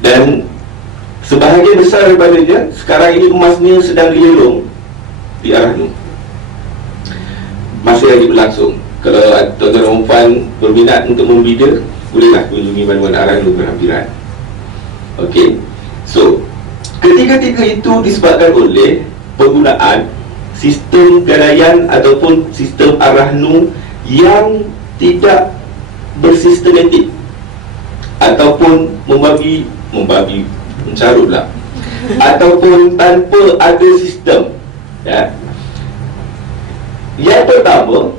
Dan sebahagian besar daripadanya sekarang ini emasnya sedang dilelong di Arahnu, masih lagi berlangsung. Kalau tuan-tuan dan puan berminat untuk membida, bolehlah kunjungi mana-mana Arahnu berhampiran. Okey, so ketiga-tiga itu disebabkan oleh penggunaan sistem gadaian ataupun sistem Arahnu yang tidak bersistematik ataupun mencarutlah ataupun tanpa ada sistem, ya. Yang pertama,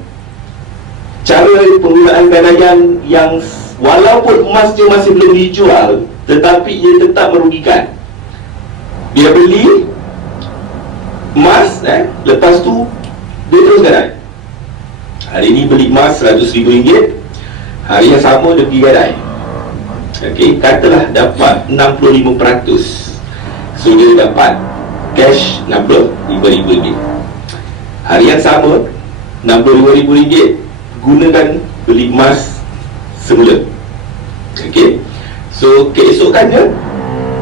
cara penggunaan gadaian yang walaupun emasnya masih belum dijual, tetapi ia tetap merugikan. Dia beli emas, lepas tu dia terus gadai. Hari ni beli emas RM100,000, hari yang sama dia pergi gadai. Okey, katalah dapat 65%. So dia dapat cash RM65,000. Hari yang sama RM65,000 gunakan beli emas semula. Okey, so keesokannya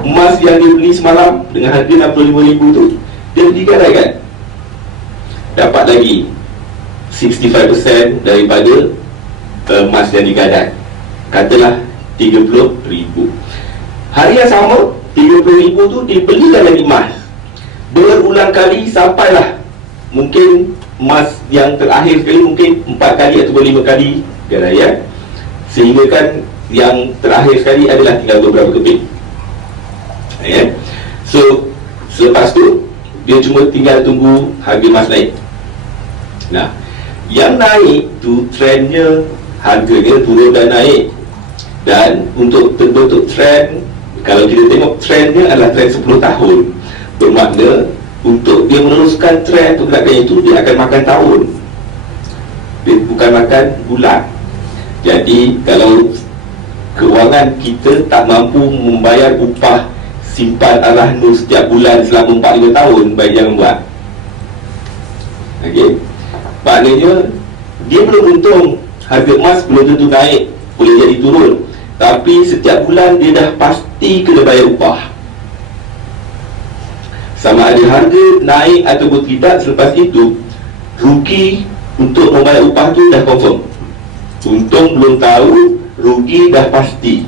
emas yang dia beli semalam dengan harga RM65,000 tu dia pergi gadaikan, dapat lagi 65% daripada emas yang digadai. Katalah RM30,000. Hari yang sama RM30,000 tu dibelikan lagi emas berulang kali sampailah mungkin emas yang terakhir sekali mungkin 4 kali atau 5 kali gadaian, sehingga kan yang terakhir sekali adalah tinggal beberapa keping, ya. So selepas tu dia cuma tinggal tunggu harga emas naik. Nah, yang naik tu trendnya harganya turun dan naik. Dan untuk terbentuk trend, kalau kita tengok trendnya adalah trend 10 tahun, bermakna untuk dia meneruskan trend pergerakan itu, dia akan makan tahun, dia bukan makan bulan. Jadi kalau kewangan kita tak mampu membayar upah simpan Arahnu setiap bulan selama 4-5 tahun, baik jangan buat. Okey, maknanya dia belum untung, harga emas belum tentu naik, boleh jadi turun, tapi setiap bulan dia dah pasti kena bayar upah. Sama ada harga naik ataupun tidak, selepas itu rugi untuk membayar upah tu dah confirm. Untung belum tahu, rugi dah pasti.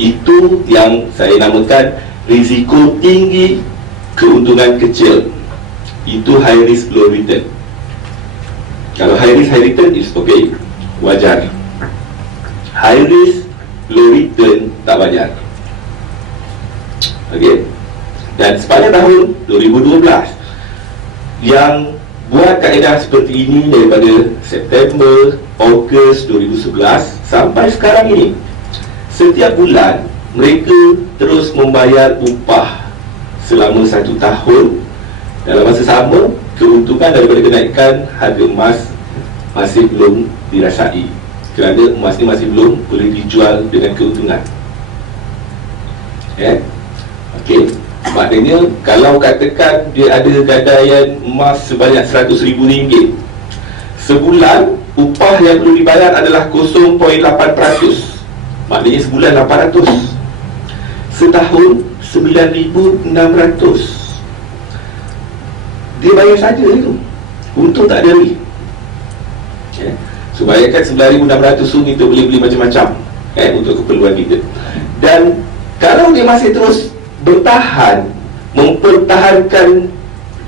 Itu yang saya namakan risiko tinggi, keuntungan kecil. Itu high risk low return. Kalau high risk high return is okay, wajar. High risk low return tak wajar. Okay. Dan sepanjang tahun 2012 yang buat kaedah seperti ini daripada September, Ogos 2011 sampai sekarang ini, setiap bulan mereka terus membayar upah selama 1 tahun. Dalam masa sama, keuntungan daripada kenaikan harga emas masih belum dirasai, kerana emas ni masih belum boleh dijual dengan keuntungan. Okey, maknanya kalau katakan dia ada gadaian emas sebanyak RM100,000, sebulan upah yang perlu dibayar adalah 0.8%. Maknanya sebulan 800, setahun 9,600. Dia bayar saja itu, untung tak ada lagi. So bayarkan 9,600 tu kita boleh beli macam-macam untuk keperluan kita. Dan kalau dia masih terus bertahan, mempertahankan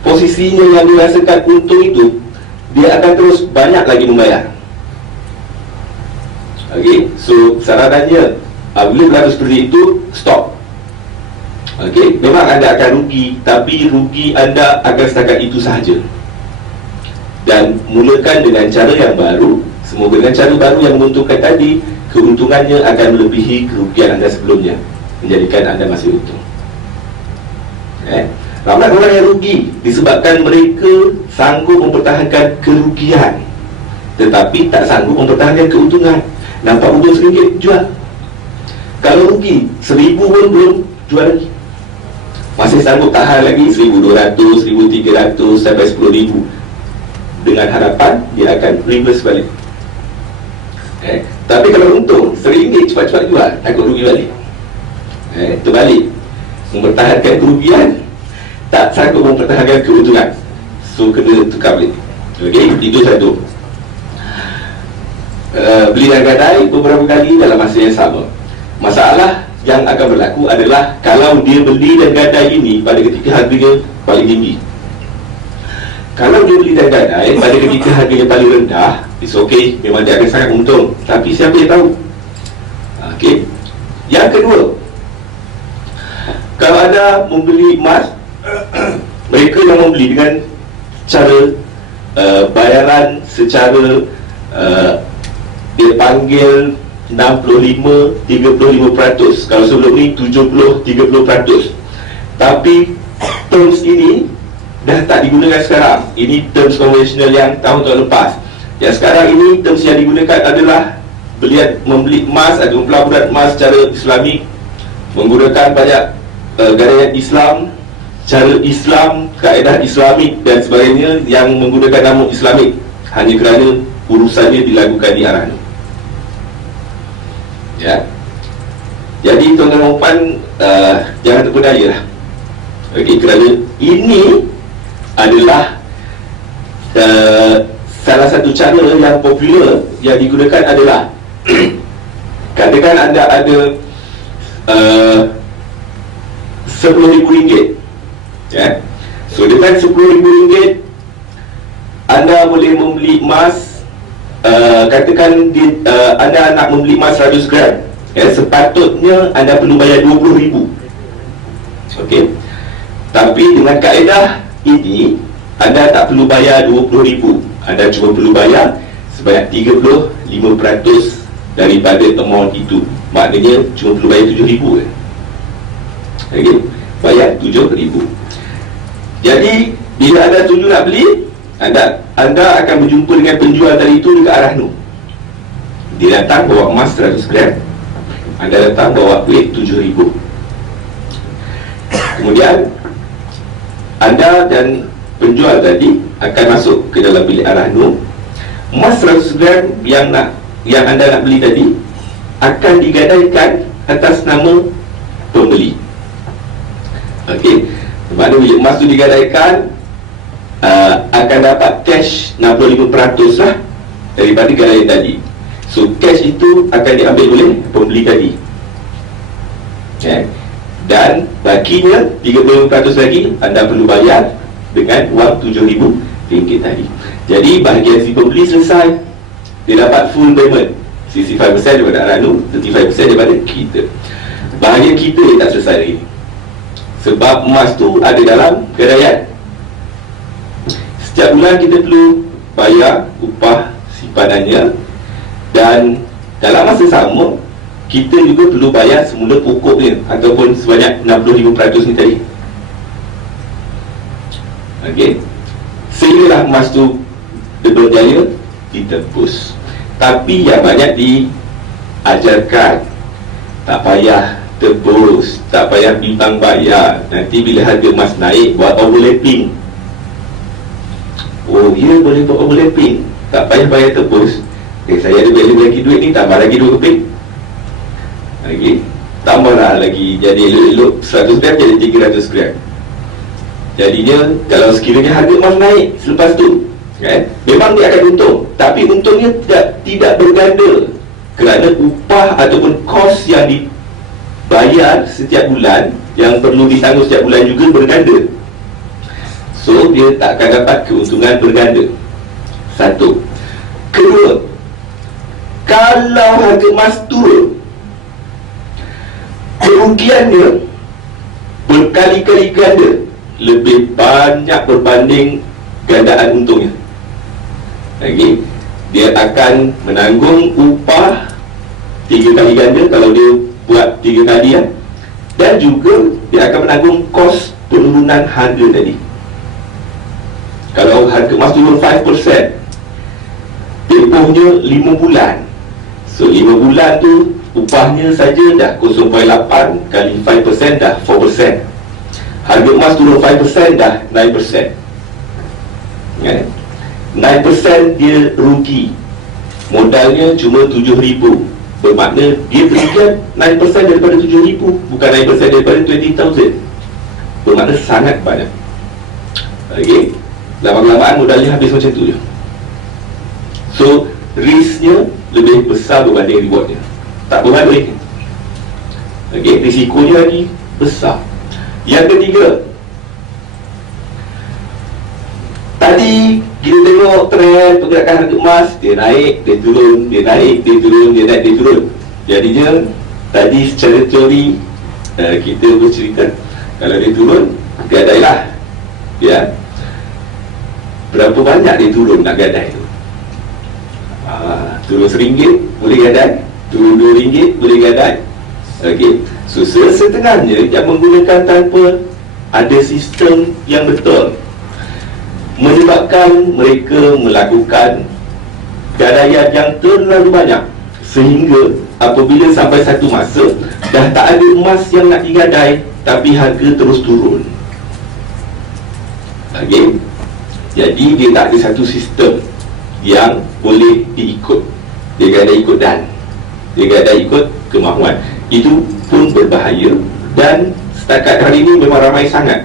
posisinya yang dirasakan untung itu, dia akan terus banyak lagi membayar. Okey, so saranannya bila berlaku seperti itu, stop. Okey, memang anda akan rugi, tapi rugi anda akan setakat itu sahaja. Dan mulakan dengan cara yang baru. Semoga dengan cara baru yang menguntungkan tadi, keuntungannya akan melebihi kerugian anda sebelumnya, menjadikan anda masih untung. Ramai orang yang rugi disebabkan mereka sanggup mempertahankan kerugian, tetapi tak sanggup mempertahankan keuntungan. Nampak untung RM1, jual. Kalau rugi RM1,000 pun belum jual lagi, masih sanggup tahan lagi RM1,200, RM1,300 sampai RM10,000, dengan harapan dia akan reverse balik. Tapi kalau untung RM1 cepat-cepat jual, takut rugi balik. Terbalik, mempertahankan kerugian tak sanggup mempertahankan keuntungan, so kena tukar balik. Okey, itu satu. Beli dan gadai beberapa kali dalam masa yang sama. Masalah yang akan berlaku adalah kalau dia beli dan gadai ini pada ketika harganya paling tinggi. Kalau dia beli dan gadai pada ketika harganya paling rendah, it's okay, memang dia akan sangat untung. Tapi siapa yang tahu? Okey. Yang kedua, kalau anda membeli emas, mereka yang membeli dengan cara bayaran secara dia panggil 65-35%. Kalau sebelum ni 70-30%. Tapi terms ini dah tak digunakan sekarang. Ini terms konvensional yang tahun-tahun lepas. Yang sekarang ini terms yang digunakan adalah membeli emas atau pelaburan emas secara Islamik, menggunakan banyak gadaian Islam, cara Islam, kaedah Islamik dan sebagainya yang menggunakan nama Islamik hanya kerana urusannya dilakukan di arah itu. Ya. Jadi tuan-tuan dan puan, jangan terpedaya lah. Okey, kerana ini adalah salah satu cara yang popular yang digunakan adalah katakan anda ada RM10,000, ya. So dengan RM10,000 anda boleh membeli emas. Katakan anda nak membeli emas 100 gram, ya, sepatutnya anda perlu bayar RM20,000. Okey. Tapi dengan kaedah ini anda tak perlu bayar RM20,000. Anda cuma perlu bayar sebanyak 35% daripada amount itu. Maknanya cuma perlu bayar RM7,000. Okey, bayar RM7,000. Jadi bila anda tuju nak beli, anda akan berjumpa dengan penjual tadi itu dekat arah nu. Dia datang bawa emas 100 gram, anda datang bawa duit RM7,000. Kemudian anda dan penjual tadi akan masuk ke dalam bilik arah nu. Emas 100 gram yang anda nak beli tadi akan digadaikan atas nama pembeli. Okey, maknanya bila emas tu digadaikan, akan dapat cash 65% lah daripada gadaian tadi. So cash itu akan diambil oleh pembeli tadi, dan bakinya 35% lagi anda perlu bayar dengan wang RM7,000 tadi. Jadi bahagian si pembeli selesai, dia dapat full payment, 65% daripada Aranu, 35% daripada kita. Bahagian kita yang tak selesai lagi, sebab emas tu ada dalam gadaian. Setiap bulan kita perlu bayar upah simpanannya, dan dalam masa sama kita juga perlu bayar semula pokoknya ataupun sebanyak 65% ni tadi. Okey, sehinggalah emas tu berjaya ditebus. Tapi yang banyak diajarkan, tak payah tebus, tak payah bimbang bayar. Nanti bila harga emas naik, buat overlapping. Oh, ya, boleh buat overlapping, tak payah bayar tebus. Saya ada value lagi duit ni, tambah lagi 2 keping. Okey, tambahlah lagi, jadi elok-elok 100 gram jadi 300 gram. Jadinya kalau sekiranya harga emas naik selepas tu, kan, memang dia akan untung, tapi untungnya tidak berganda, kerana upah ataupun kos yang dibayar setiap bulan, yang perlu ditanggung setiap bulan juga berganda. So dia tak akan dapat keuntungan berganda. Satu. Kedua, kalau harga emas turun, kerugiannya berkali-kali ganda, lebih banyak berbanding gandaan untungnya. Lagi, dia akan menanggung upah 3 kali ganda kalau dia buat 3 kali, ya. Dan juga dia akan menanggung kos penurunan harga tadi. Kalau harga emas turun 5%, tempohnya 5 bulan. So 5 bulan tu upahnya saja dah 0.8 kali 5% dah 4%. Harga emas turun 5% dah 9%, kan? 9% dia rugi. Modalnya cuma RM7,000. Bermakna dia kerugian 9% daripada 7,000, bukan 9% daripada 20,000. Bermakna sangat banyak. Okey, lama-lamaan modalnya habis macam tu je. So risknya lebih besar berbanding rewardnya. Tak berbanding. Okey, risikonya lagi besar. Yang ketiga, tadi kita tengok trend pergerakan harga emas, dia naik, dia turun, dia naik, dia turun, dia naik, dia turun. Jadinya tadi secara teori kita bercerita, kalau dia turun, gadailah. Ya, berapa banyak dia turun nak gadai tu? Turun RM1 boleh gadai, turun RM2 boleh gadai. Okey, so setengahnya yang menggunakan tanpa ada sistem yang betul, menyebabkan mereka melakukan gadaian yang terlalu banyak, sehingga apabila sampai satu masa dah tak ada emas yang nak digadai, tapi harga terus turun. Okey, jadi dia tak ada satu sistem yang boleh diikut. Dia gadai ikut dan dia gadai ikut kemahuan. Itu pun berbahaya, dan setakat hari ini memang ramai sangat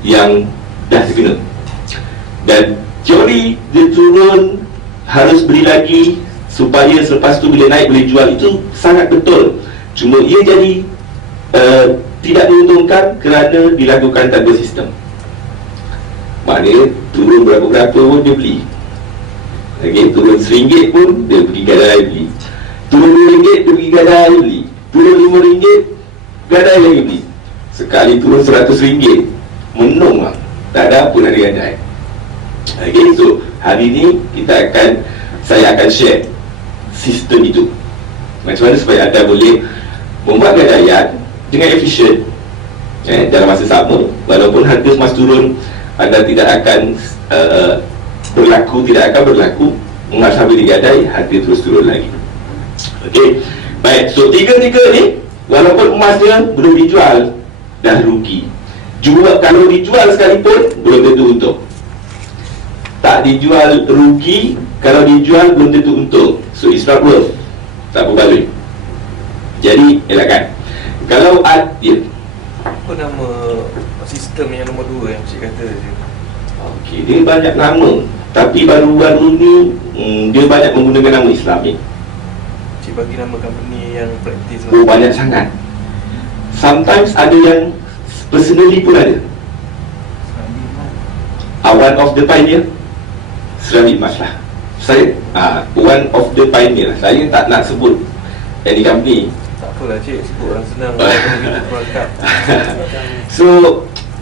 yang dah terkena. Dan teori dia turun harus beli lagi supaya selepas tu bila naik boleh jual, itu sangat betul. Cuma ia jadi tidak menguntungkan kerana dilakukan tanpa sistem. Maknanya turun berapa-berapa pun dia beli. Okay, turun RM1 pun dia pergi gadai beli, turun RM2 dia pergi gadai beli, turun RM5 gadai lagi beli. Sekali turun RM100 menung lah, tak ada apa nak digadai. Okay, so hari ni saya akan share sistem itu, macam mana supaya anda boleh membuat gadaian dengan efisien dalam masa sama. Walaupun harga emas turun, anda tidak akan tidak akan berlaku emas habis digadai, harga terus turun lagi. Okey, baik. So tiga-tiga ni, walaupun emasnya belum dijual, dah rugi. Kalau dijual sekalipun, belum tentu untung. Tak dijual rugi, kalau dijual belum tentu untung. So it's not worth, tak berbaloi. Jadi elakkan. Kalau apa nama sistem yang nombor 2 yang Cik kata tadi? Okey, dia banyak nama, tapi baru-baru ni dia banyak menggunakan nama Islamik. Cik bagi nama company yang praktis. Oh, banyak sangat. Sometimes ada yang personally pun ada. One of the pioneer, Serambi Emas lah. Saya one of the pioneer. Saya tak nak sebut any company. Tak apalah Cik, sebut orang senang. So,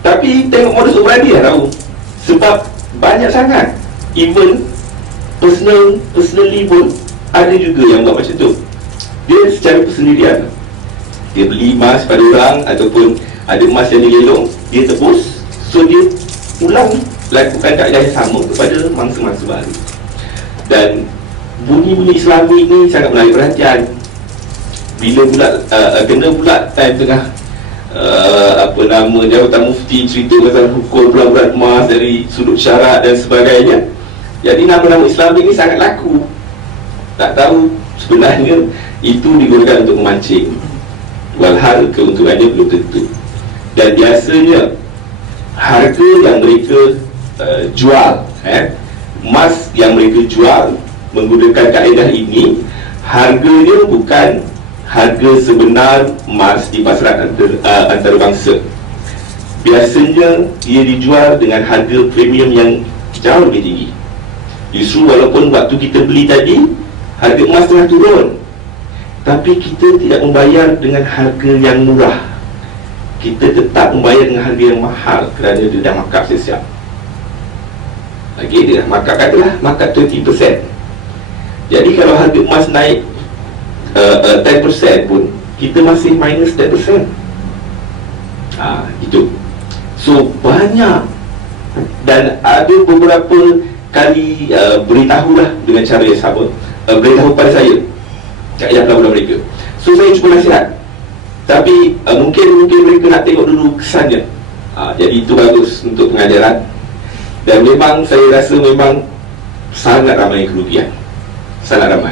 tapi tengok modus operandi lah tahu. Sebab banyak sangat. Even personally pun ada juga yang buat macam tu. Dia secara persendirian, dia beli emas pada orang, ataupun ada emas yang dilelong, dia tebus. So dia ulang lakukan kaedah yang sama kepada mangsa-mangsa baru. Dan bunyi-bunyi Islamik ni sangat menarik perhatian. Bila pula kena pula time tengah Jabatan Mufti cerita pasal hukum bulan-bulan emas dari sudut syarat dan sebagainya, jadi nama-nama Islamik ni sangat laku. Tak tahu sebenarnya itu digunakan untuk memancing, walhal keuntungannya belum tentu. Dan biasanya harga yang mereka jual, emas yang mereka jual menggunakan kaedah ini, harganya bukan harga sebenar emas di pasaran antarabangsa. Biasanya ia dijual dengan harga premium yang jauh lebih tinggi. Justru walaupun waktu kita beli tadi harga emas tengah turun, tapi kita tidak membayar dengan harga yang murah. Kita tetap membayar dengan harga yang mahal kerana dia dah markup siap-siap. Dia dah markup, katalah markup 20%. Jadi kalau harga emas naik 10% pun, kita masih minus 10%. Itu. So banyak. Dan ada beberapa kali beritahulah dengan cara yang sama, beritahu pada saya kaedah pelaburan mereka. So saya cuba nasihat, tapi mungkin mereka nak tengok dulu kesannya. Jadi itu bagus untuk pengajaran. Dan memang saya rasa memang sangat ramai kerugian, sangat ramai.